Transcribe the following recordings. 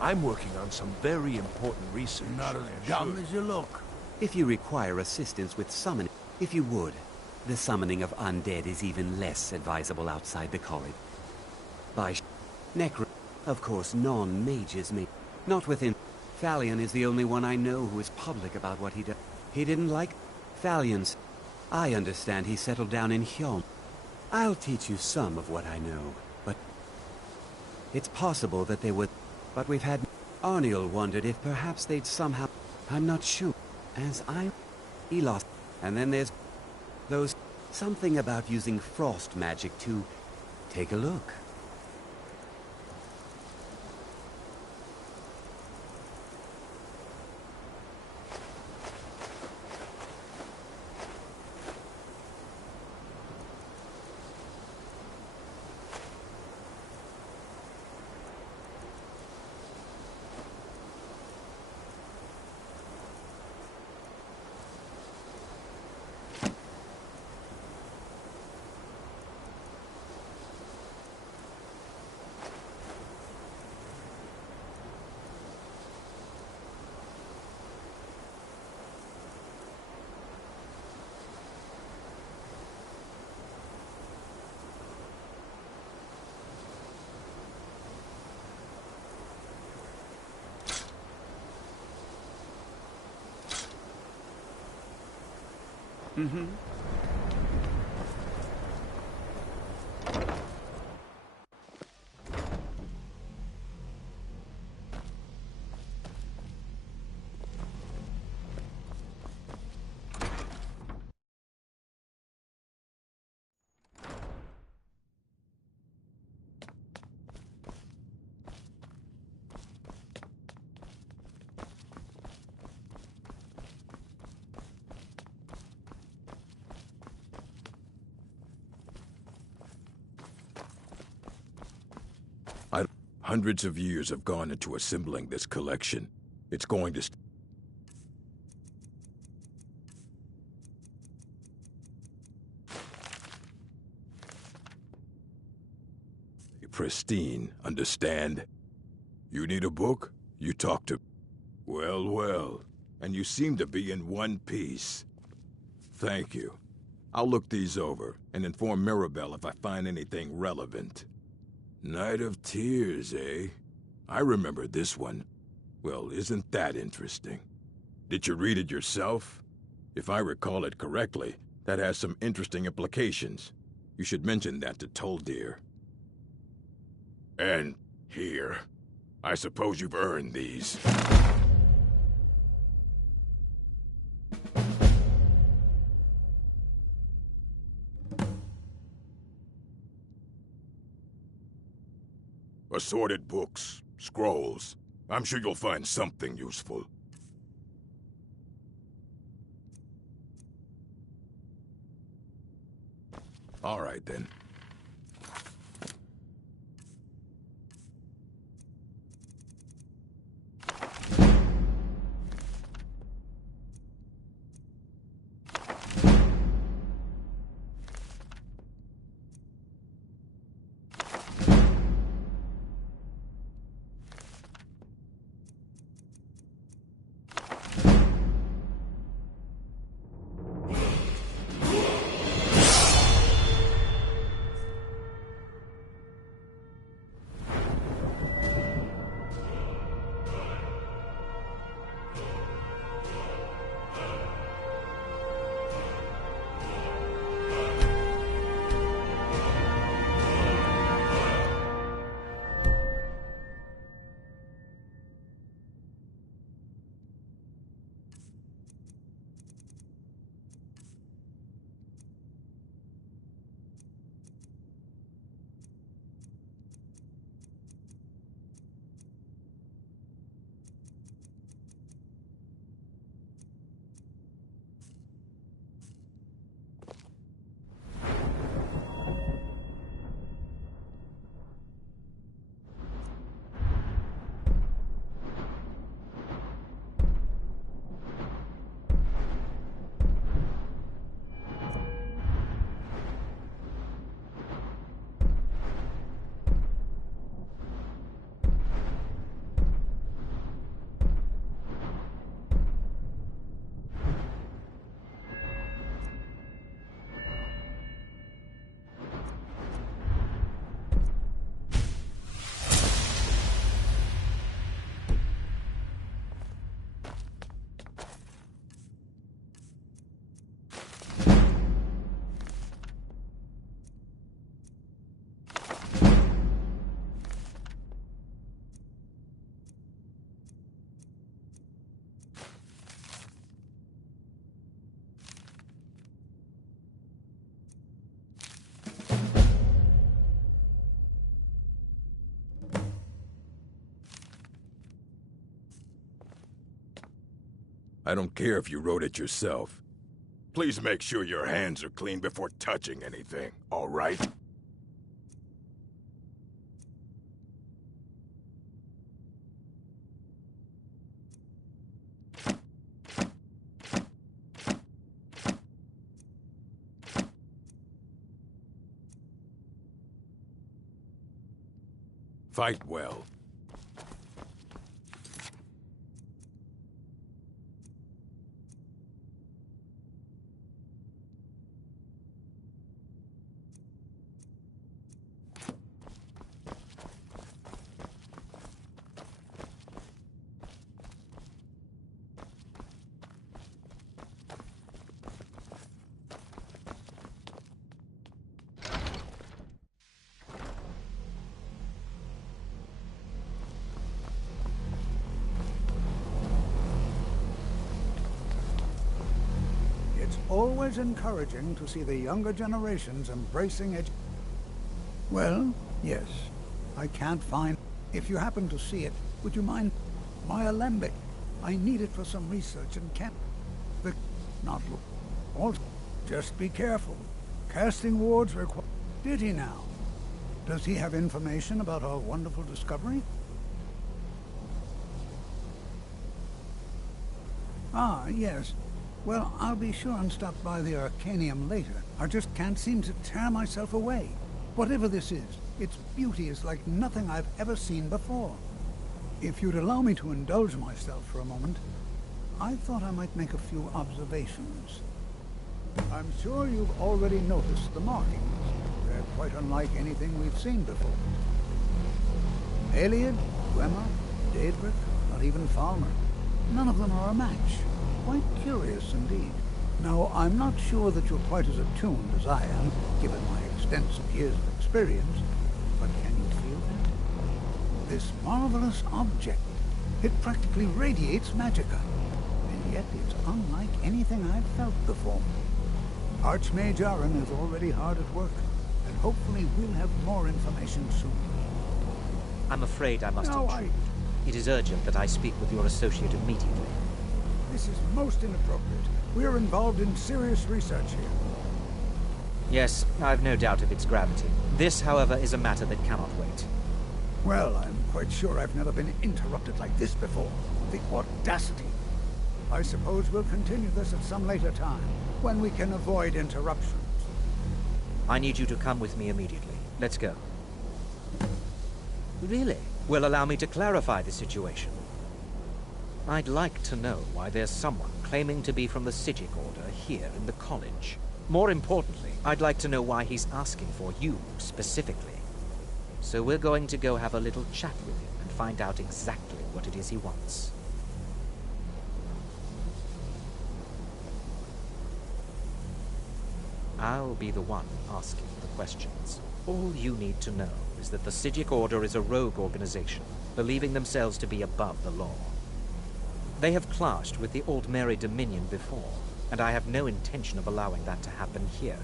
I'm working on some very important research. Not as dumb as you look. If you require assistance with summoning, if you would, the summoning of undead is even less advisable outside the college. By necro, of course, non-mages may. Not within. Thalion is the only one I know who is public about what he does. He didn't like Thalions. I understand he settled down in Hyon. I'll teach you some of what I know, but it's possible that they would. But we've had. Arniel wondered if perhaps they'd somehow. I'm not sure. As he lost. And then there's those. Something about using frost magic to take a look. Mm-hmm. Hundreds of years have gone into assembling this collection. It's going to pristine, understand? You need a book? You talk to... Well, well. And you seem to be in one piece. Thank you. I'll look these over and inform Mirabelle if I find anything relevant. Night of Tears, eh? I remember this one. Well, isn't that interesting? Did you read it yourself? If I recall it correctly, that has some interesting implications. You should mention that to Toldir. And here. I suppose you've earned these. Assorted books, scrolls. I'm sure you'll find something useful. All right, then. I don't care if you wrote it yourself. Please make sure your hands are clean before touching anything, all right? Fight well. It's always encouraging to see the younger generations embracing it. Well, yes. I can't find... If you happen to see it, would you mind... My alembic. I need it for some research and can't... Not look... Also, just be careful. Casting wards require... Did he now? Does he have information about our wonderful discovery? Ah, yes. Well, I'll be sure and stop by the Arcanium later. I just can't seem to tear myself away. Whatever this is, its beauty is like nothing I've ever seen before. If you'd allow me to indulge myself for a moment, I thought I might make a few observations. I'm sure you've already noticed the markings. They're quite unlike anything we've seen before. Aliad, Dwemer, Daedric, not even Falmer. None of them are a match. Quite curious indeed. Now, I'm not sure that you're quite as attuned as I am, given my extensive years of experience, but can you feel that? This marvelous object, it practically radiates magicka, and yet it's unlike anything I've felt before. Archmage Aaron is already hard at work, and hopefully we'll have more information soon. I'm afraid I must No, intrude. It is urgent that I speak with your associate immediately. This is most inappropriate. We're involved in serious research here. Yes, I've no doubt of its gravity. This, however, is a matter that cannot wait. Well, I'm quite sure I've never been interrupted like this before. The audacity. I suppose we'll continue this at some later time, when we can avoid interruptions. I need you to come with me immediately. Let's go. Really? Will allow me to clarify the situation. I'd like to know why there's someone claiming to be from the Psijic Order here in the college. More importantly, I'd like to know why he's asking for you, specifically. So we're going to go have a little chat with him and find out exactly what it is he wants. I'll be the one asking the questions. All you need to know is that the Psijic Order is a rogue organization, believing themselves to be above the law. They have clashed with the Old Mary Dominion before, and I have no intention of allowing that to happen here.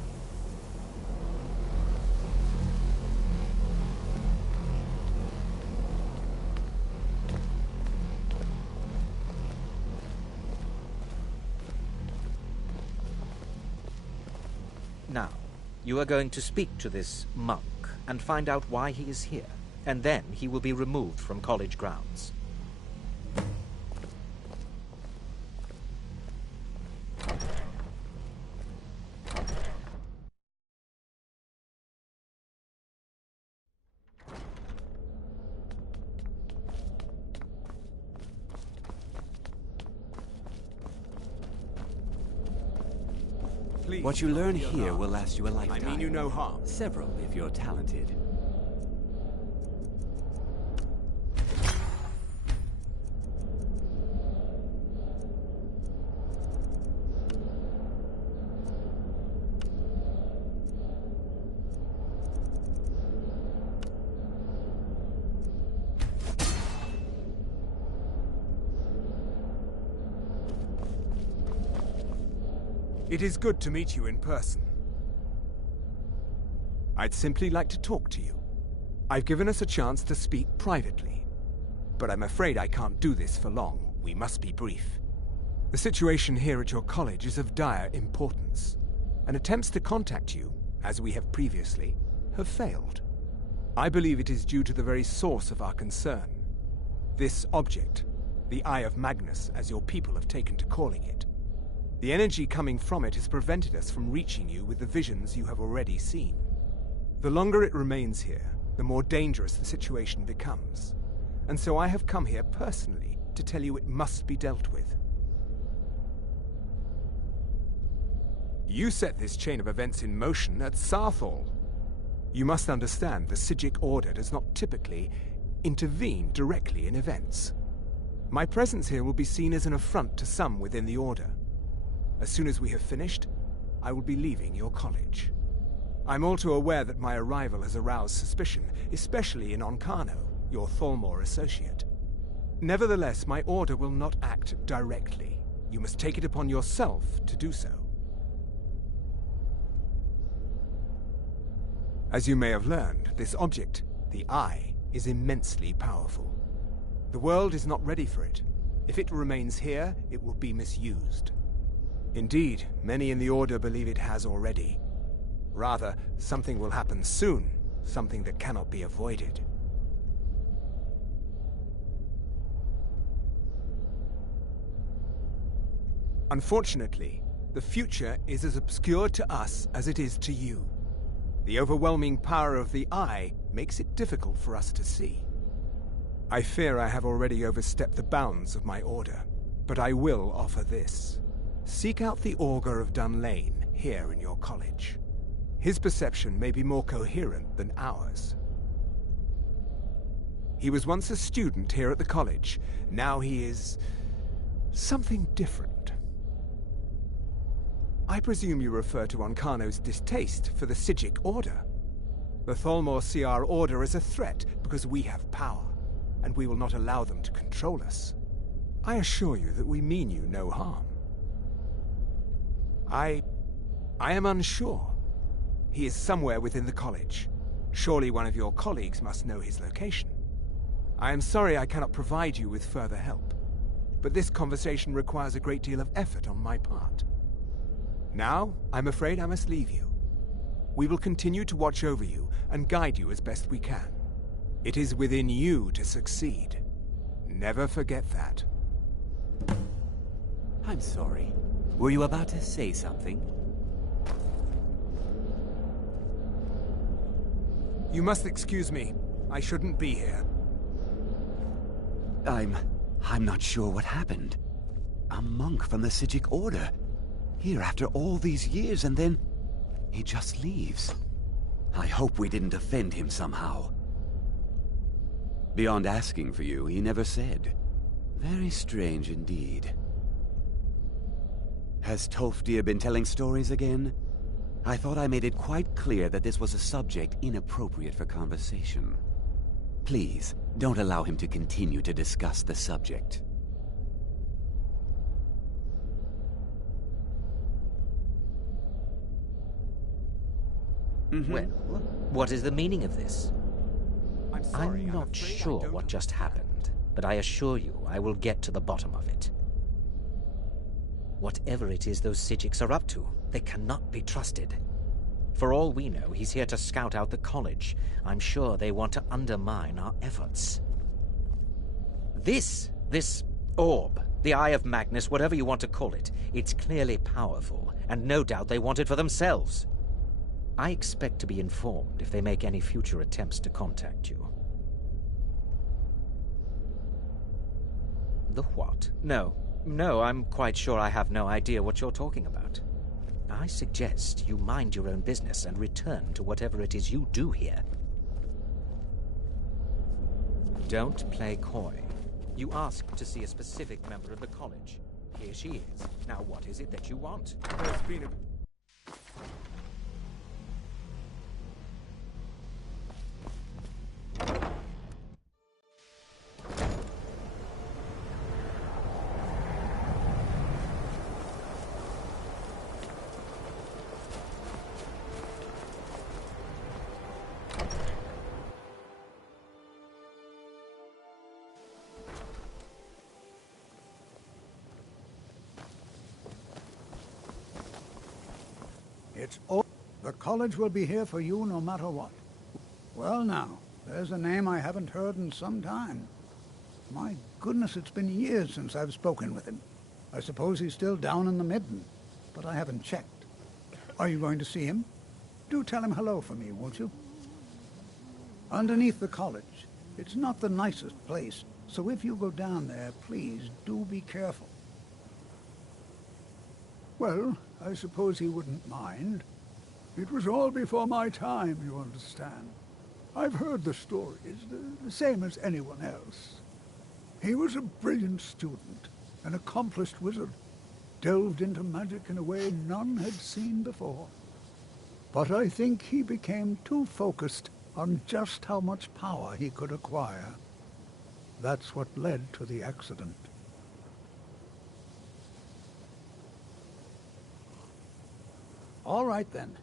Now, you are going to speak to this monk and find out why he is here, and then he will be removed from college grounds. What you learn here will last you a lifetime. I mean you no harm. Several, if you're talented. It is good to meet you in person. I'd simply like to talk to you. I've given us a chance to speak privately. But I'm afraid I can't do this for long. We must be brief. The situation here at your college is of dire importance, and attempts to contact you, as we have previously, have failed. I believe it is due to the very source of our concern. This object, the Eye of Magnus, as your people have taken to calling it. The energy coming from it has prevented us from reaching you with the visions you have already seen. The longer it remains here, the more dangerous the situation becomes. And so I have come here personally to tell you it must be dealt with. You set this chain of events in motion at Sarthal. You must understand the Psijic Order does not typically intervene directly in events. My presence here will be seen as an affront to some within the Order. As soon as we have finished, I will be leaving your college. I'm all too aware that my arrival has aroused suspicion, especially in Onkano, your Thalmor associate. Nevertheless, my order will not act directly. You must take it upon yourself to do so. As you may have learned, this object, the Eye, is immensely powerful. The world is not ready for it. If it remains here, it will be misused. Indeed, many in the Order believe it has already. Rather, something will happen soon, something that cannot be avoided. Unfortunately, the future is as obscure to us as it is to you. The overwhelming power of the Eye makes it difficult for us to see. I fear I have already overstepped the bounds of my order, but I will offer this. Seek out the Augur of Dunlane here in your college. His perception may be more coherent than ours. He was once a student here at the college. Now he is something different. I presume you refer to Onkano's distaste for the Psijic Order. The Thalmor see our order as a threat because we have power, and we will not allow them to control us. I assure you that we mean you no harm. I am unsure. He is somewhere within the college. Surely one of your colleagues must know his location. I am sorry I cannot provide you with further help, but this conversation requires a great deal of effort on my part. Now, I'm afraid I must leave you. We will continue to watch over you and guide you as best we can. It is within you to succeed. Never forget that. I'm sorry. Were you about to say something? You must excuse me. I shouldn't be here. I'm not sure what happened. A monk from the Psijic Order. Here after all these years, and then he just leaves. I hope we didn't offend him somehow. Beyond asking for you, he never said. Very strange indeed. Has Tolfdir been telling stories again? I thought I made it quite clear that this was a subject inappropriate for conversation. Please, don't allow him to continue to discuss the subject. Well, what is the meaning of this? I'm not afraid I sure don't what just happened, but I assure you I will get to the bottom of it. Whatever it is those Psijics are up to, they cannot be trusted. For all we know, he's here to scout out the college. I'm sure they want to undermine our efforts. This orb, the Eye of Magnus, whatever you want to call it, it's clearly powerful, and no doubt they want it for themselves. I expect to be informed if they make any future attempts to contact you. The what? No, I'm quite sure I have no idea what you're talking about. I suggest you mind your own business and return to whatever it is you do here. Don't play coy. You asked to see a specific member of the college. Here she is. Now what is it that you want? There's been a... That's all. The college will be here for you no matter what. Well now, there's a name I haven't heard in some time. My goodness, it's been years since I've spoken with him. I suppose he's still down in the Midden, but I haven't checked. Are you going to see him? Do tell him hello for me, won't you? Underneath the college. It's not the nicest place, so if you go down there, please do be careful. Well, I suppose he wouldn't mind. It was all before my time, you understand. I've heard the stories, the same as anyone else. He was a brilliant student, an accomplished wizard, delved into magic in a way none had seen before. But I think he became too focused on just how much power he could acquire. That's what led to the accident. All right then.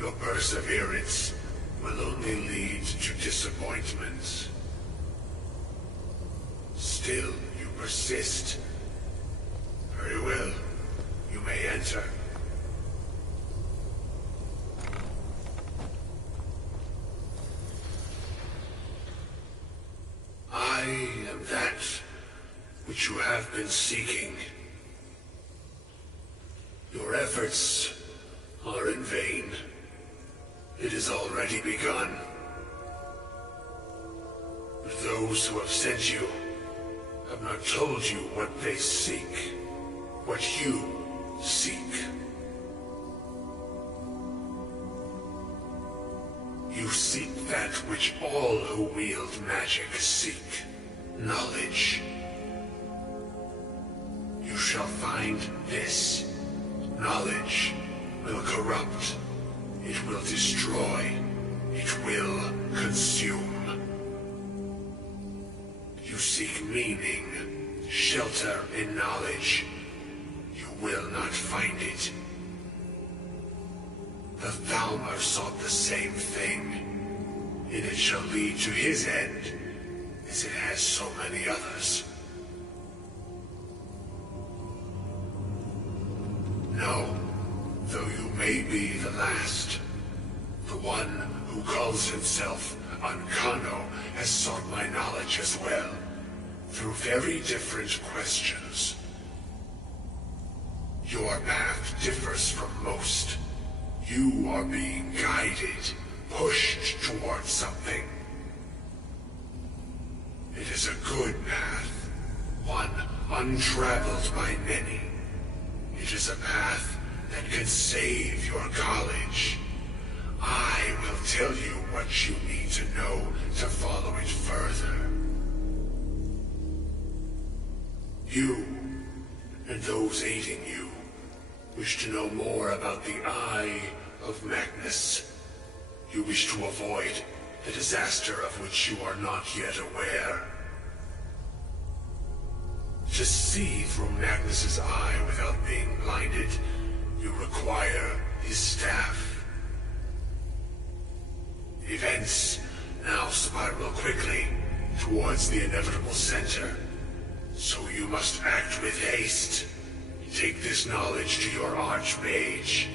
Your perseverance will only lead to disappointment. Still, you persist. Very well. You may enter. I am that which you have been seeking. Your efforts are in vain. It has already begun. But those who have sent you have not told you what they seek, what you seek. You seek that which all who wield magic seek, knowledge. You shall find this. Knowledge will corrupt. It will destroy. It will consume. You seek meaning, shelter in knowledge. You will not find it. The Thalmor sought the same thing, and it shall lead to his end, as it has so many others. No, though you may be the last, the one who calls himself Ancano has sought my knowledge as well, through very different questions. Your path differs from most. You are being guided, pushed towards something. It is a good path, one untraveled by many. It is a path that can save your college. I will tell you what you need to know to follow it further. You, and those aiding you, wish to know more about the Eye of Magnus. You wish to avoid the disaster of which you are not yet aware. To see through Magnus's eye without being blinded, you require his staff. Events now spiral quickly towards the inevitable center, so you must act with haste. Take this knowledge to your Archmage.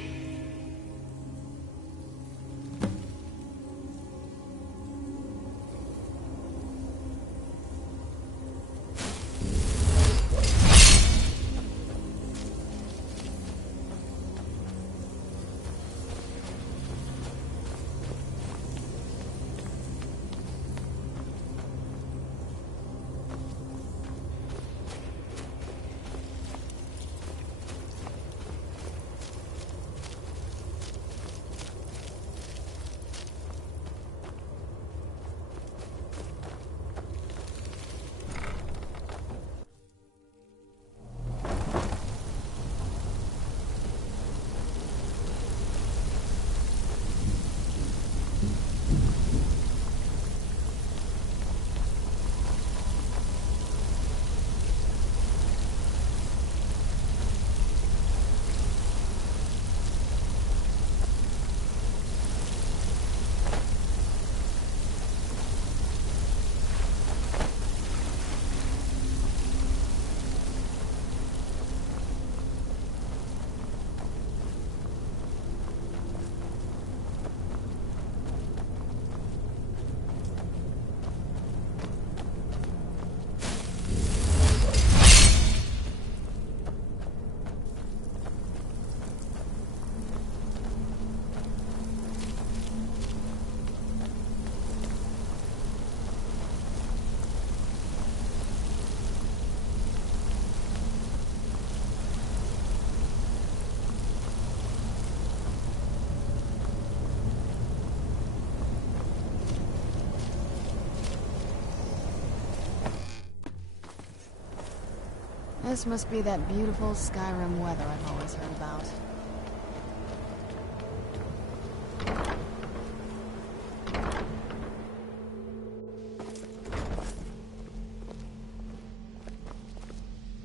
This must be that beautiful Skyrim weather I've always heard about.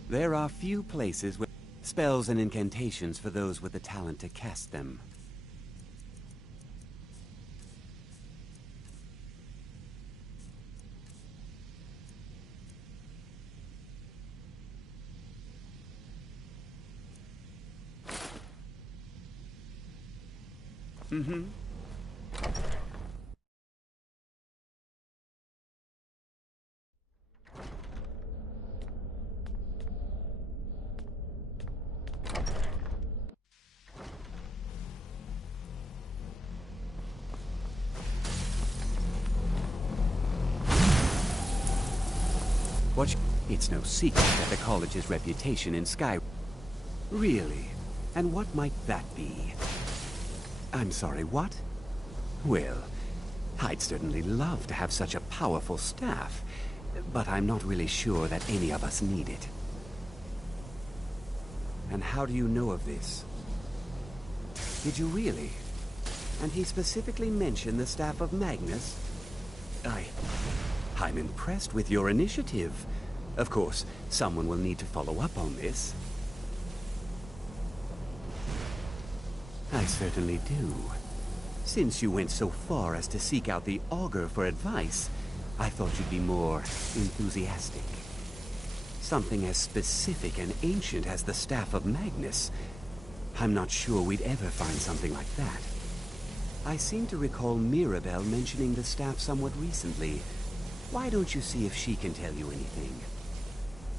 There are few places where spells and incantations for those with the talent to cast them. Mm-hmm. It's no secret that the college's reputation in Skyrim. Really? And what might that be? I'm sorry, what? Well, I'd certainly love to have such a powerful staff, but I'm not really sure that any of us need it. And how do you know of this? Did you really? And he specifically mentioned the staff of Magnus? I'm impressed with your initiative. Of course, someone will need to follow up on this. I certainly do. Since you went so far as to seek out the Augur for advice, I thought you'd be more enthusiastic. Something as specific and ancient as the Staff of Magnus. I'm not sure we'd ever find something like that. I seem to recall Mirabelle mentioning the staff somewhat recently. Why don't you see if she can tell you anything?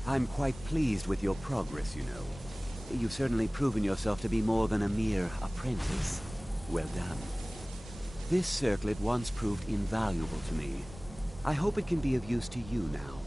I'm quite pleased with your progress, you know. You've certainly proven yourself to be more than a mere apprentice. Well done. This circlet once proved invaluable to me. I hope it can be of use to you now.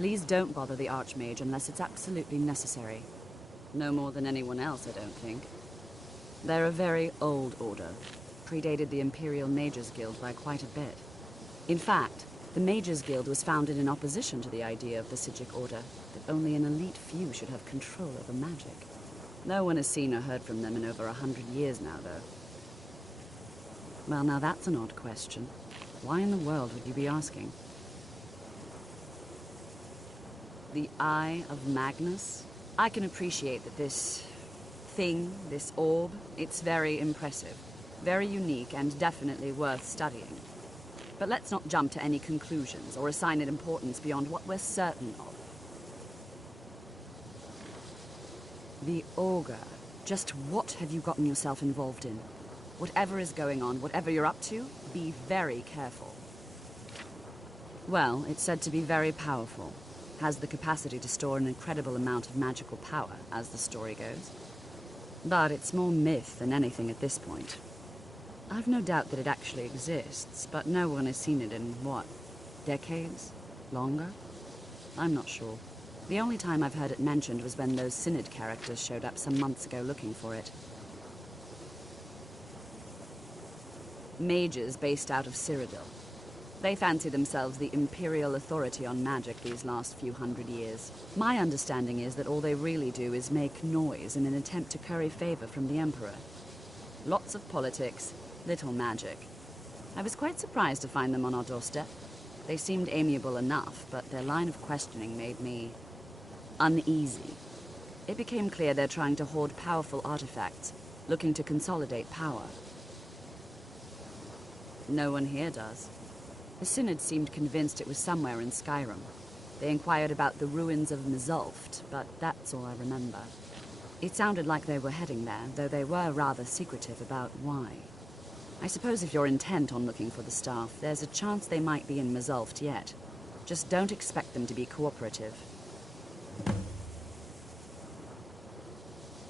Please don't bother the Archmage unless it's absolutely necessary. No more than anyone else, I don't think. They're a very old order. Predated the Imperial Mages Guild by quite a bit. In fact, the Mages Guild was founded in opposition to the idea of the Psijic Order, that only an elite few should have control over magic. No one has seen or heard from them in over 100 years now, though. Well, now that's an odd question. Why in the world would you be asking? The Eye of Magnus? I can appreciate that this thing, this orb, it's very impressive, very unique, and definitely worth studying. But let's not jump to any conclusions or assign it importance beyond what we're certain of. The Augur. Just what have you gotten yourself involved in? Whatever is going on, whatever you're up to, be very careful. Well, it's said to be very powerful. Has the capacity to store an incredible amount of magical power, as the story goes. But it's more myth than anything at this point. I've no doubt that it actually exists, but no one has seen it in, what, decades? Longer? I'm not sure. The only time I've heard it mentioned was when those Synod characters showed up some months ago looking for it. Mages based out of Cyrodiil. They fancy themselves the imperial authority on magic these last few hundred years. My understanding is that all they really do is make noise in an attempt to curry favor from the Emperor. Lots of politics, little magic. I was quite surprised to find them on our doorstep. They seemed amiable enough, but their line of questioning made me uneasy. It became clear they're trying to hoard powerful artifacts, looking to consolidate power. No one here does. The Synod seemed convinced it was somewhere in Skyrim. They inquired about the ruins of Mzulft, but that's all I remember. It sounded like they were heading there, though they were rather secretive about why. I suppose if you're intent on looking for the staff, there's a chance they might be in Mzulft yet. Just don't expect them to be cooperative.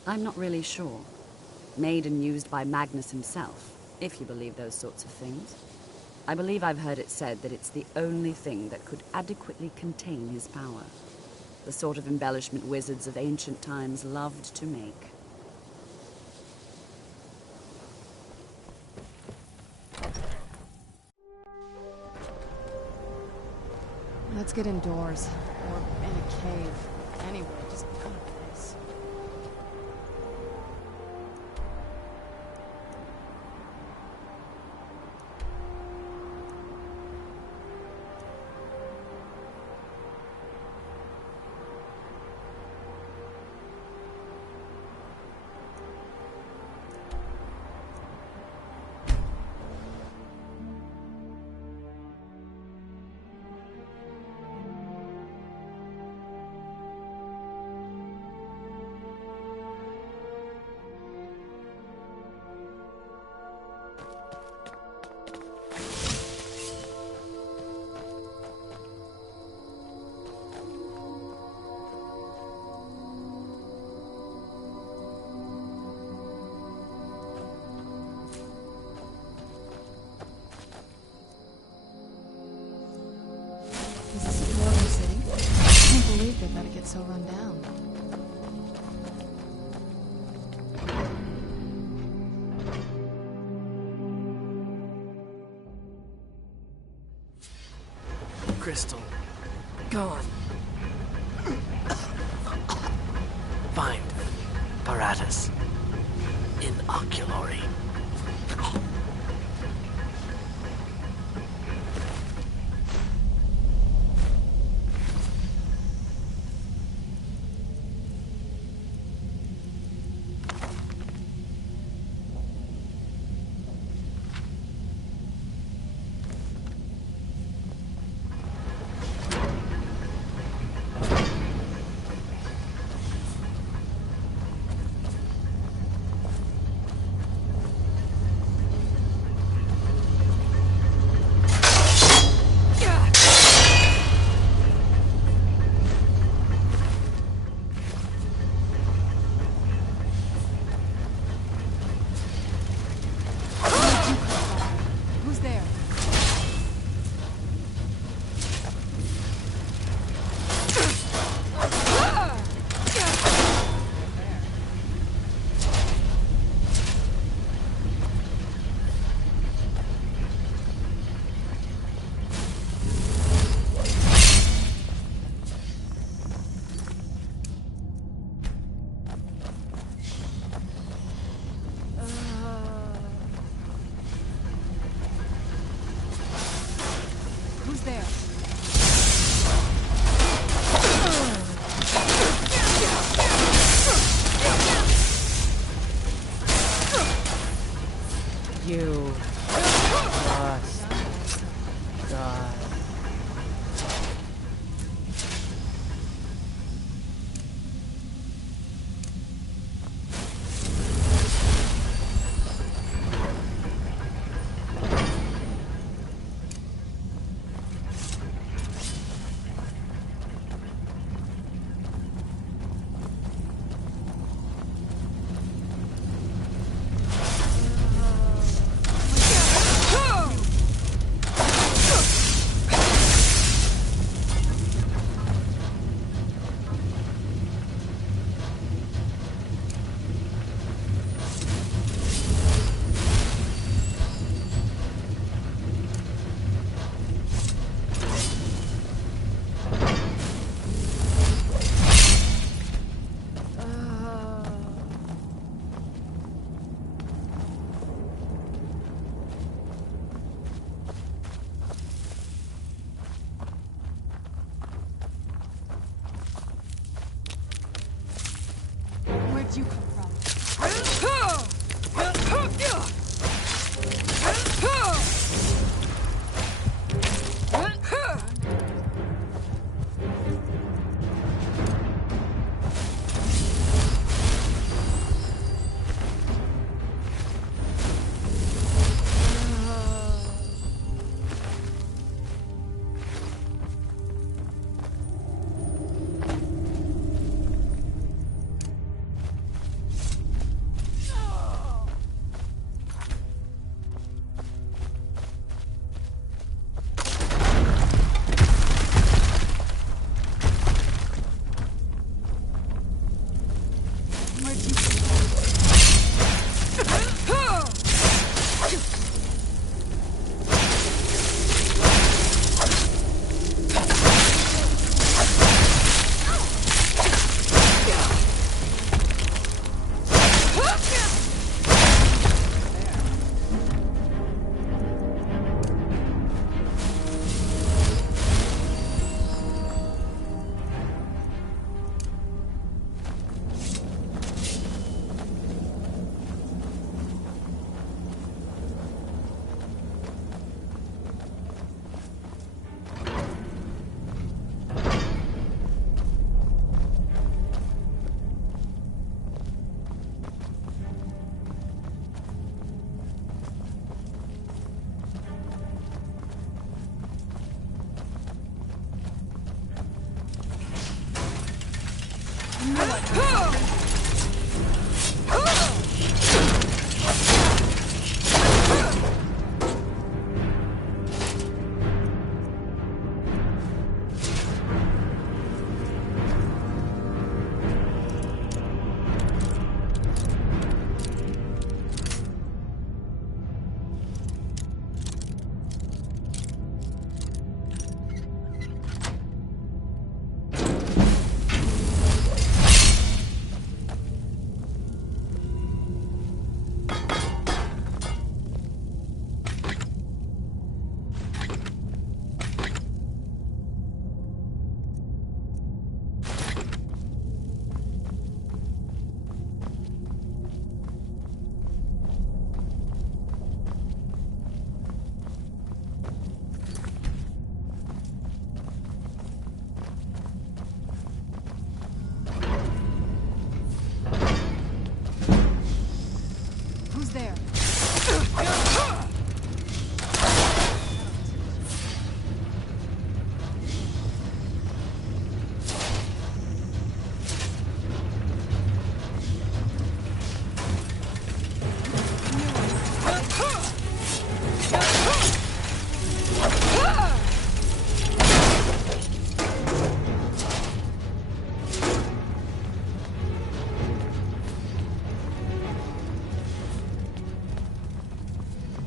I'm not really sure. Made and used by Magnus himself, if you believe those sorts of things. I believe I've heard it said that it's the only thing that could adequately contain his power. The sort of embellishment wizards of ancient times loved to make. Let's get indoors. Or in a cave. Anywhere, just out of this. Is this a dwarven city? I can't believe they've got to get so run down. Crystal. Gone. Find Paratus. In Oculory. You must die.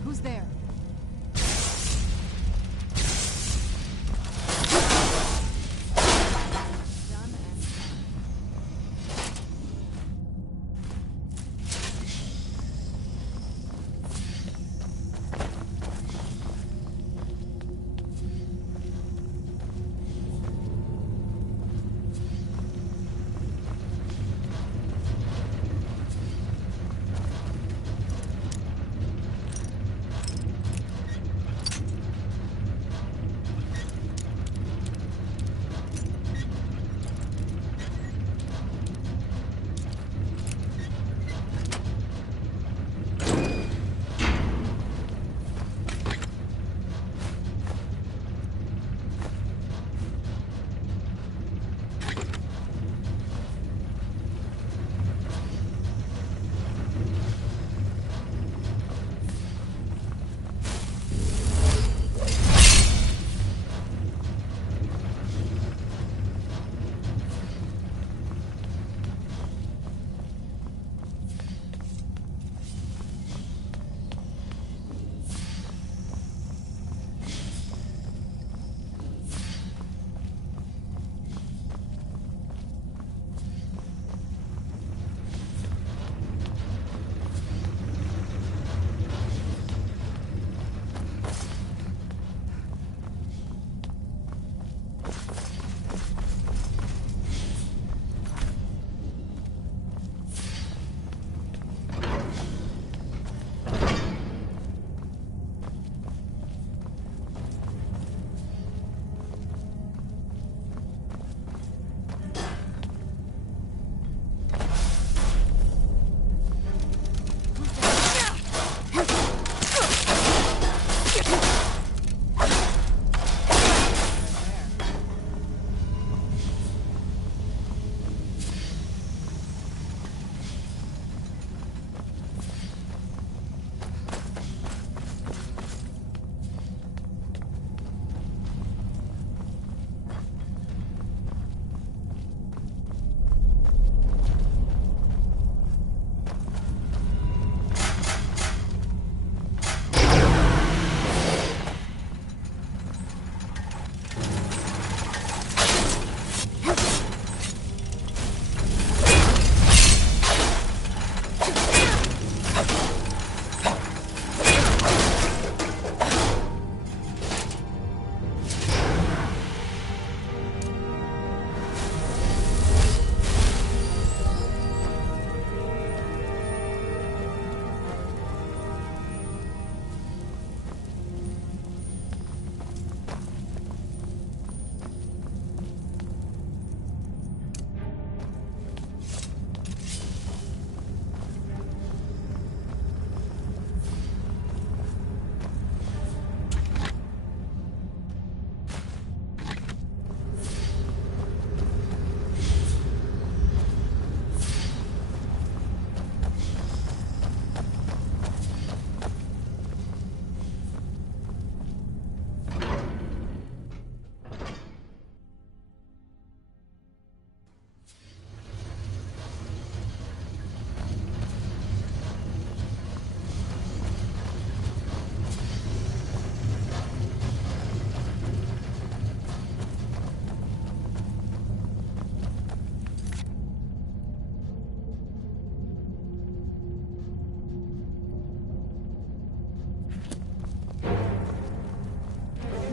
Who's there? Done and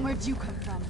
Where'd you come from?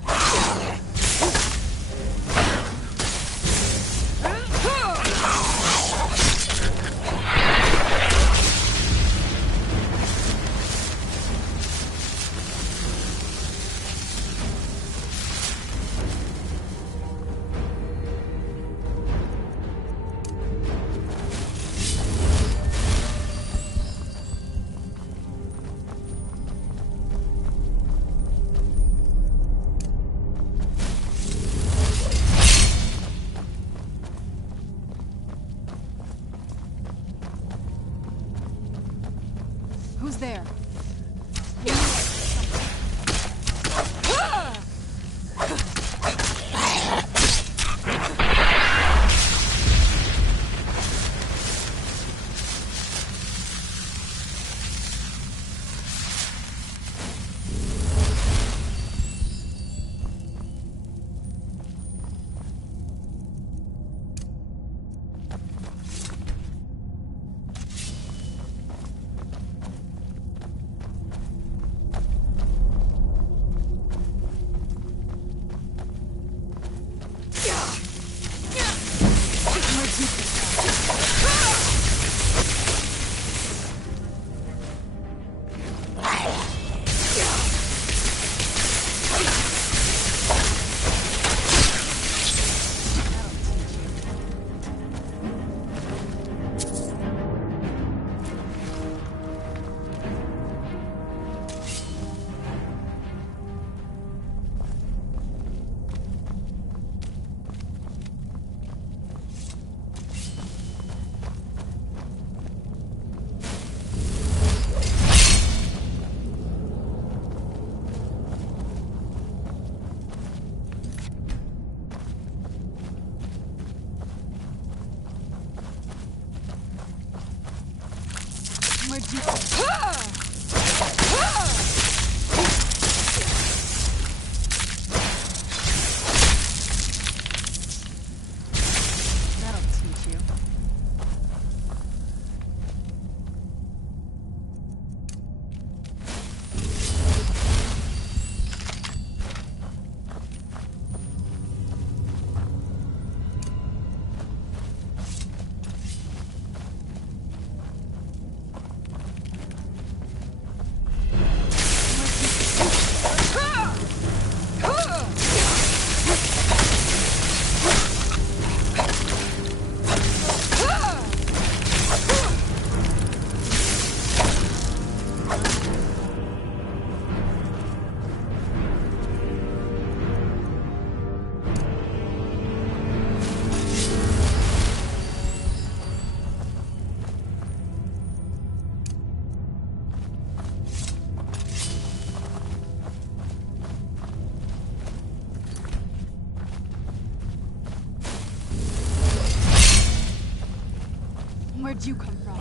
Where'd you come from?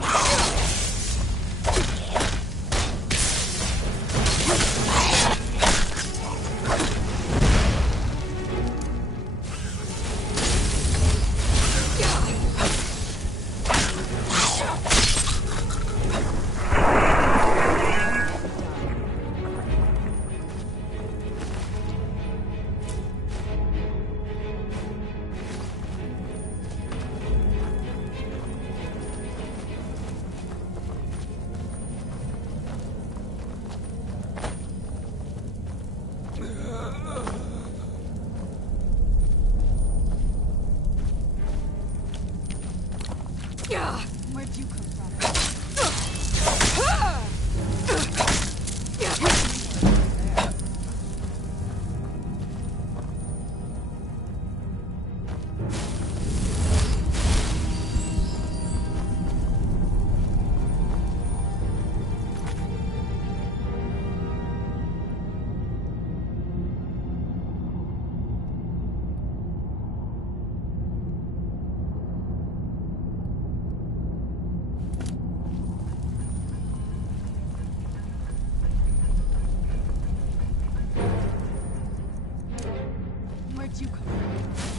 Where'd you come from?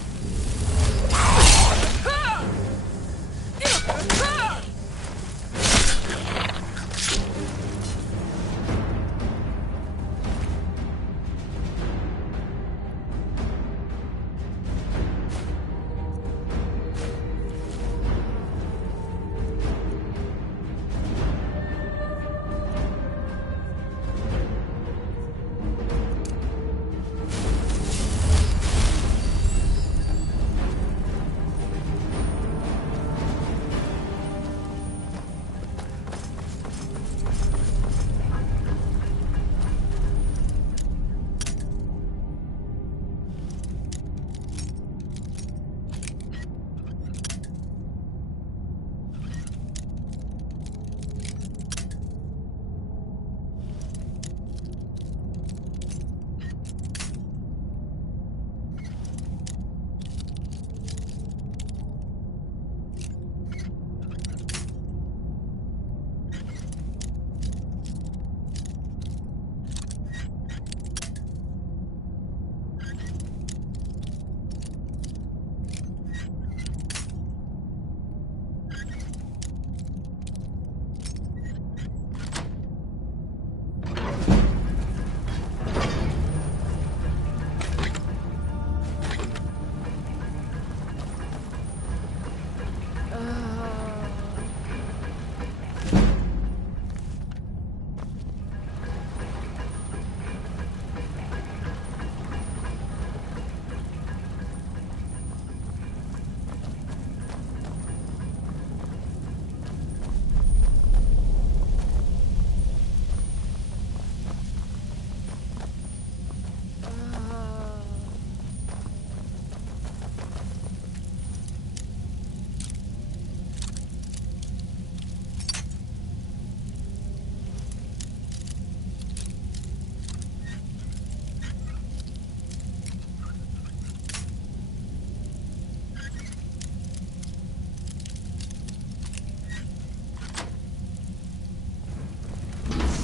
Where'd you come from?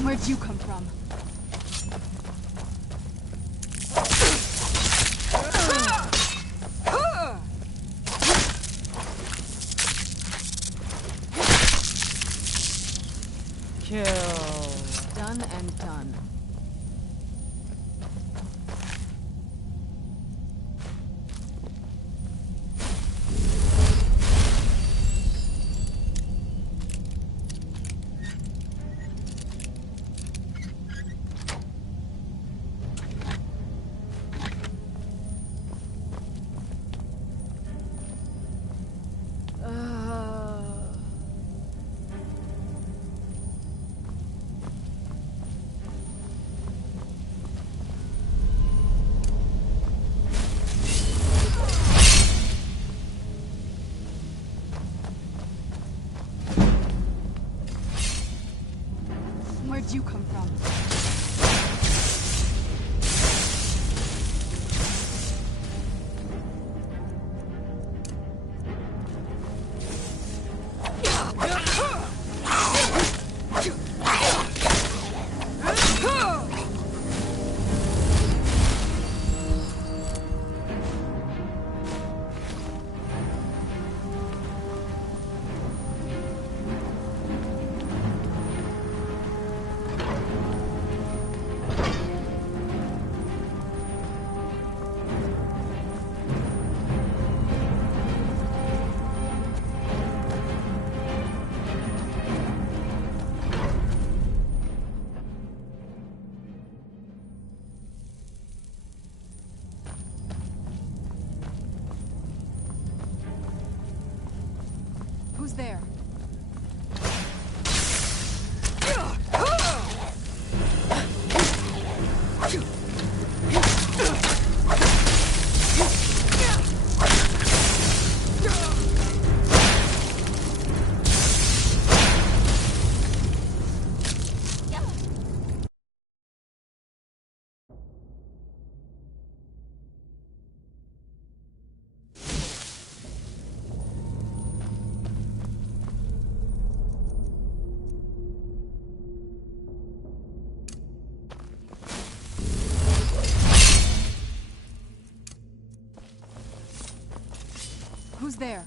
Where'd you come from? Kill. Done and done. Where'd you come from? there? Who's there?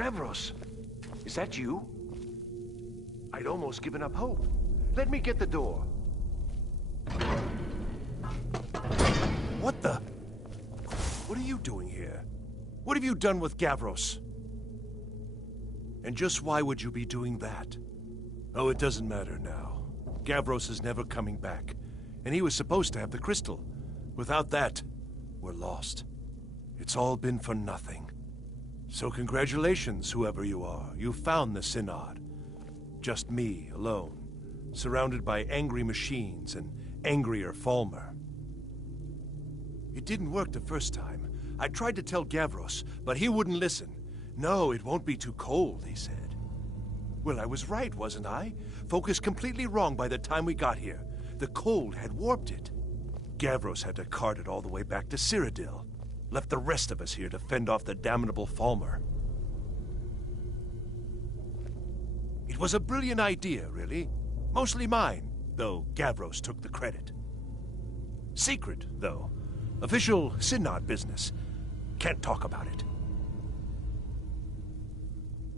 Gavros, is that you? I'd almost given up hope. Let me get the door. What the? What are you doing here? What have you done with Gavros? And just why would you be doing that? Oh, it doesn't matter now. Gavros is never coming back. And he was supposed to have the crystal. Without that, we're lost. It's all been for nothing. So congratulations, whoever you are. You found the Synod. Just me, alone. Surrounded by angry machines and angrier Falmer. It didn't work the first time. I tried to tell Gavros, but he wouldn't listen. No, it won't be too cold, he said. Well, I was right, wasn't I? Focused completely wrong by the time we got here. The cold had warped it. Gavros had to cart it all the way back to Cyrodiil. Left the rest of us here to fend off the damnable Falmer. It was a brilliant idea, really. Mostly mine, though Gavros took the credit. Secret, though. Official Synod business. Can't talk about it.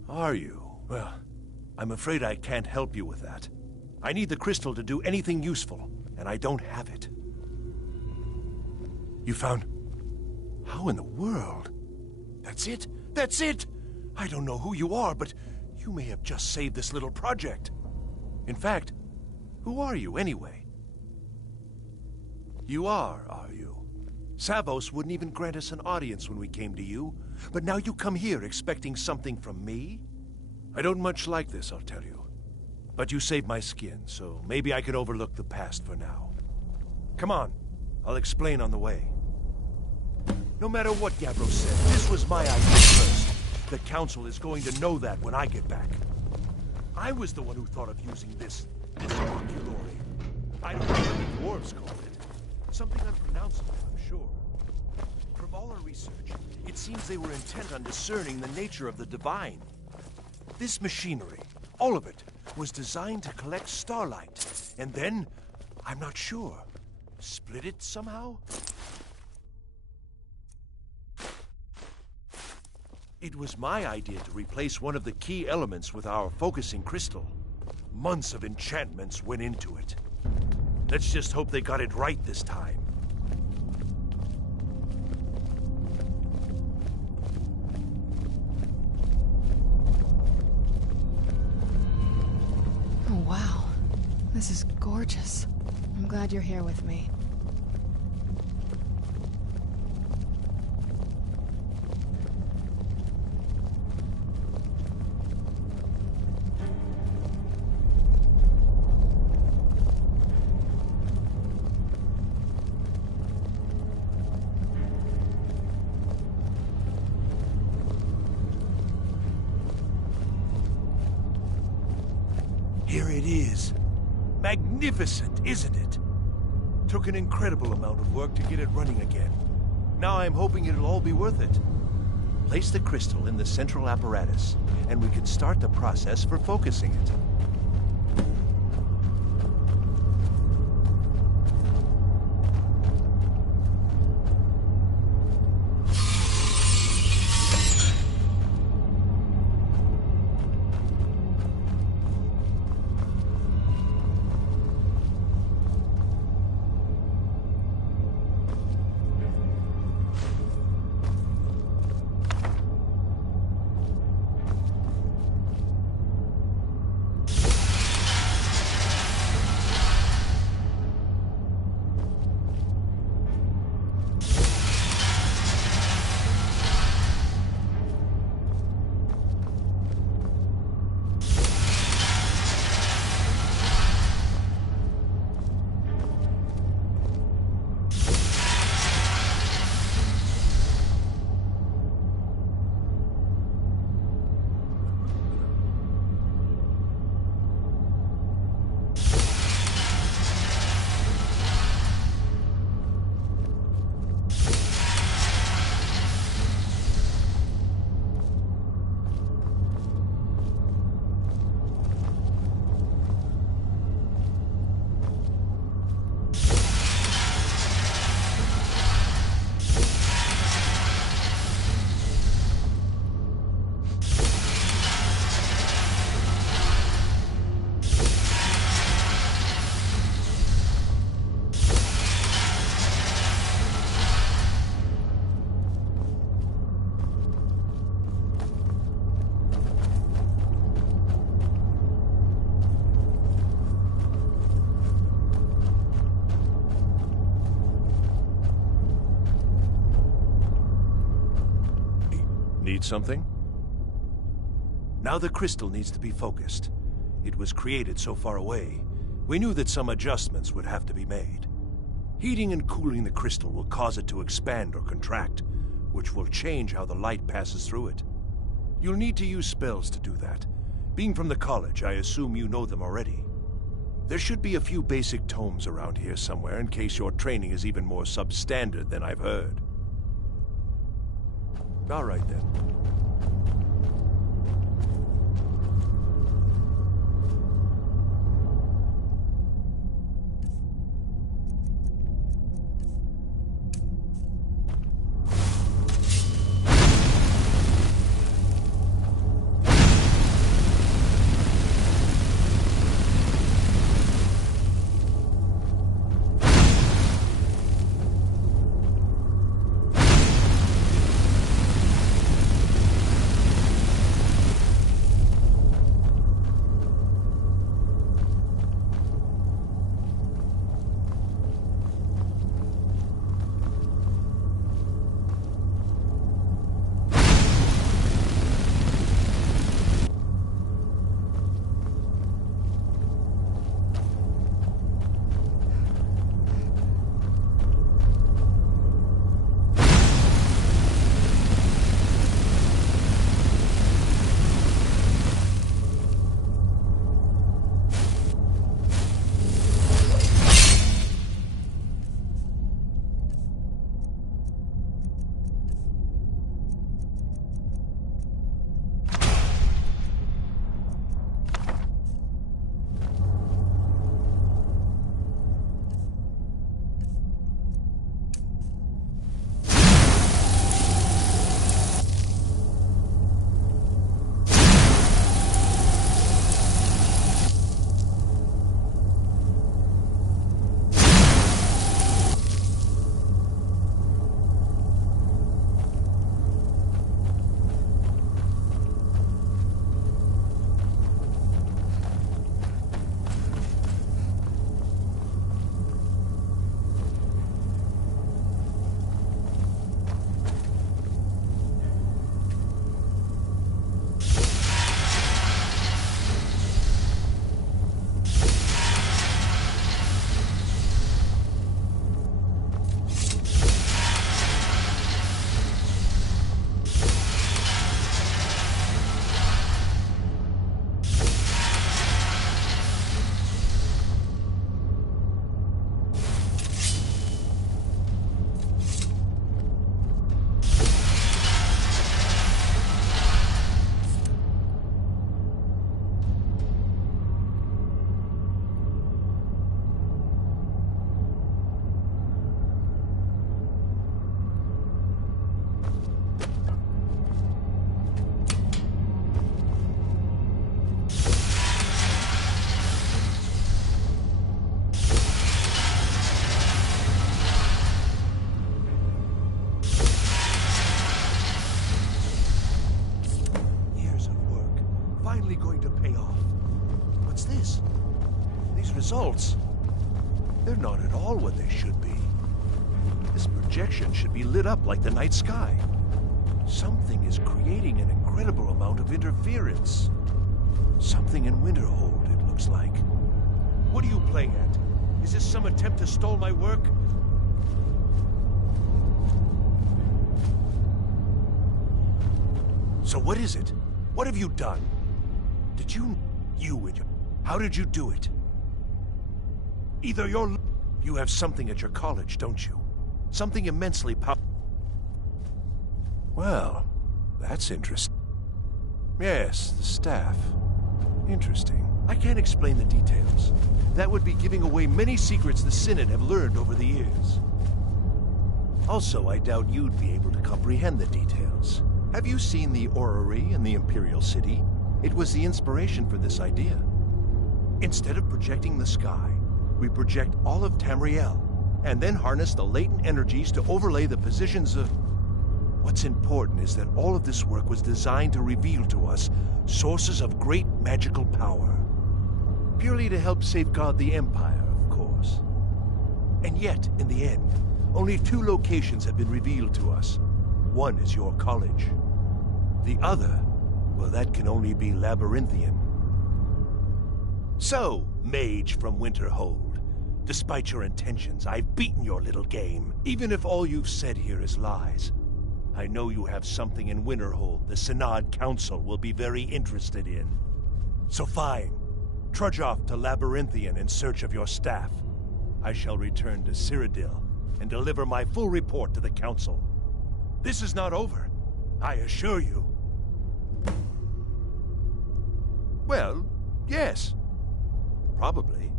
Are you? Well, I'm afraid I can't help you with that. I need the crystal to do anything useful, and I don't have it. You found... How in the world? That's it? That's it! I don't know who you are, but you may have just saved this little project. In fact, who are you anyway? You are you? Savos wouldn't even grant us an audience when we came to you, but now you come here expecting something from me? I don't much like this, I'll tell you. But you saved my skin, so maybe I can overlook the past for now. Come on, I'll explain on the way. No matter what Gavros said, this was my idea first. The Council is going to know that when I get back. I was the one who thought of using this oculory. I don't know what the dwarves called it. Something unpronounceable, I'm sure. From all our research, it seems they were intent on discerning the nature of the divine. This machinery, all of it, was designed to collect starlight, and then, I'm not sure, split it somehow? It was my idea to replace one of the key elements with our focusing crystal. Months of enchantments went into it. Let's just hope they got it right this time. Oh, wow. This is gorgeous. I'm glad you're here with me. Here it is. Magnificent, isn't it? Took an incredible amount of work to get it running again. Now I'm hoping it'll all be worth it. Place the crystal in the central apparatus, and we can start the process for focusing it. Need something? Now the crystal needs to be focused. It was created so far away. We knew that some adjustments would have to be made. Heating and cooling the crystal will cause it to expand or contract, which will change how the light passes through it. You'll need to use spells to do that. Being from the college, I assume you know them already. There should be a few basic tomes around here somewhere in case your training is even more substandard than I've heard. All right then. Results. They're not at all what they should be. This projection should be lit up like the night sky. Something is creating an incredible amount of interference. Something in Winterhold, it looks like. What are you playing at? Is this some attempt to stall my work? So what is it? What have you done? Did you and your... How did you do it? Either you have something at your college, don't you? Something immensely powerful. Well, that's interesting. Yes, the staff. Interesting. I can't explain the details. That would be giving away many secrets the Synod have learned over the years. Also, I doubt you'd be able to comprehend the details. Have you seen the orrery in the Imperial City? It was the inspiration for this idea. Instead of projecting the sky, we project all of Tamriel, and then harness the latent energies to overlay the positions of... What's important is that all of this work was designed to reveal to us sources of great magical power. Purely to help safeguard the Empire, of course. And yet, in the end, only 2 locations have been revealed to us. One is your college. The other, well, that can only be Labyrinthian. So, mage from Winterhold, despite your intentions, I've beaten your little game, even if all you've said here is lies. I know you have something in Winterhold the Synod Council will be very interested in. So fine, trudge off to Labyrinthian in search of your staff. I shall return to Cyrodiil and deliver my full report to the Council. This is not over, I assure you. Well, yes. Probably.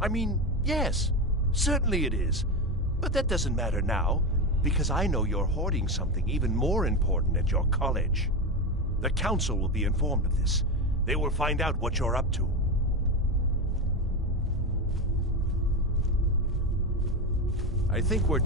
I mean, yes. Certainly it is. But that doesn't matter now, because I know you're hoarding something even more important at your college. The Council will be informed of this. They will find out what you're up to. I think we're